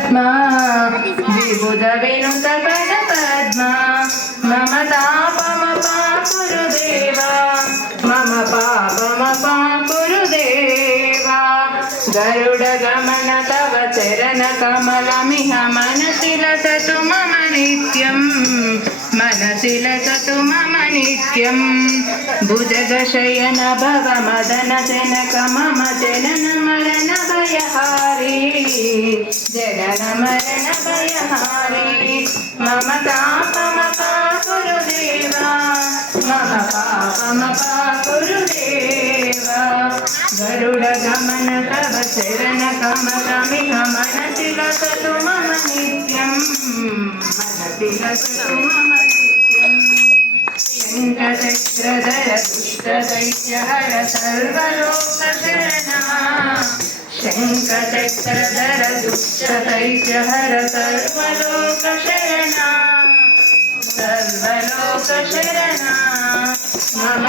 पद्मा विबुध विनुत पद पद्मा मम तापमपा गुरुदेवा मम पापमपा गुरुदेवा गरुड गमन तव चरण कमलमिह मनसि लसतु मम नित्यं मनसि लसतु मम नित्यं भुजगशयन भव मदन जनक मम जनन मरण भयहारी जनन मरण भयहारी मम तापमपा गुरुदेवा मम पापमपा गुरुदेवा गरुड गमन तव चरण कमलमिह मनसि लसतु मम नित्यं मनसि लसतु मम नित्यं शङ्खचक्रधर दुष्टदैत्यहर सर्वलोकशरणा शङ्खचक्रधर दुष्टदैत्यहर सर्वलोकशरणा सर्वलोकशरणा मम